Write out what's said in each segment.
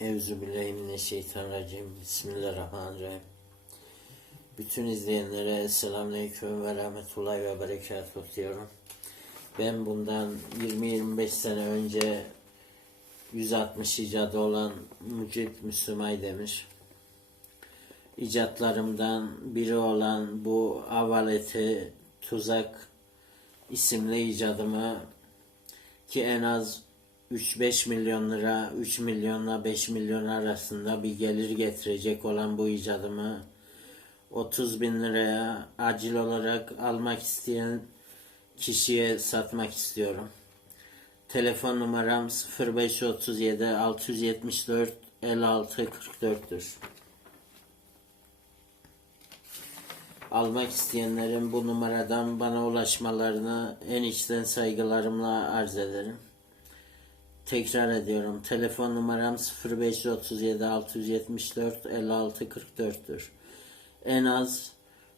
Euzubillahimineşşeytanirracim. Bismillahirrahmanirrahim. Bütün izleyenlere selamünaleyküm ve rahmetullahi ve berekatuhu diyorum. Ben bundan 20-25 sene önce 160 icadı olan Mucit Müslümay demiş. İcatlarımdan biri olan bu avaleti tuzak isimli icadımı ki en az 3-5 milyon lira, 3 milyonla 5 milyon arasında bir gelir getirecek olan bu icadımı 30 bin liraya acil olarak almak isteyen kişiye satmak istiyorum. Telefon numaram 0537 674 56 44'tür. Almak isteyenlerin bu numaradan bana ulaşmalarını en içten saygılarımla arz ederim. Tekrar ediyorum. Telefon numaram 0537 674 56 44'tür. En az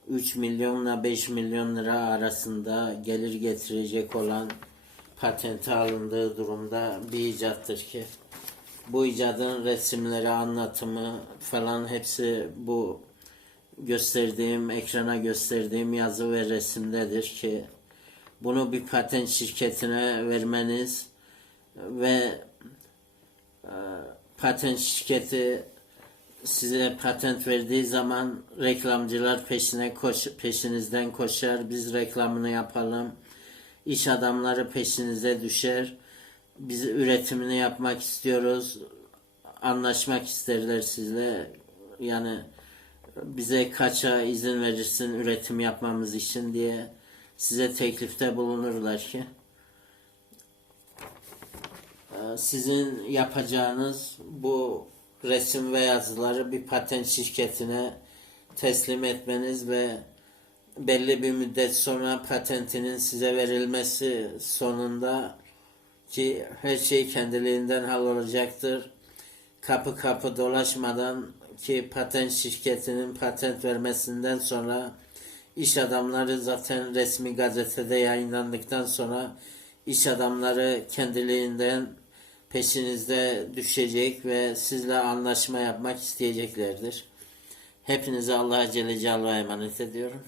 3 milyonla 5 milyon lira arasında gelir getirecek olan patente alındığı durumda bir icattır ki bu icadın resimleri, anlatımı falan hepsi bu gösterdiğim, ekrana gösterdiğim yazı ve resimdedir ki bunu bir patent şirketine vermeniz ve e, patent şirketi size patent verdiği zaman reklamcılar peşine koş, peşinizden koşar. Biz reklamını yapalım. İş adamları peşinize düşer. Biz üretimini yapmak istiyoruz. Anlaşmak isterler sizle. Yani bize kaça izin verirsin üretim yapmamız için diye size teklifte bulunurlar ki sizin yapacağınız bu resim ve yazıları bir patent şirketine teslim etmeniz ve belli bir müddet sonra patentinin size verilmesi sonunda ki her şey kendiliğinden hal olacaktır. Kapı kapı dolaşmadan ki patent şirketinin patent vermesinden sonra iş adamları zaten resmi gazetede yayınlandıktan sonra iş adamları kendiliğinden peşinizde düşecek ve sizle anlaşma yapmak isteyeceklerdir. Hepinizi Allah'a Celle Celaluhu'ya emanet ediyorum.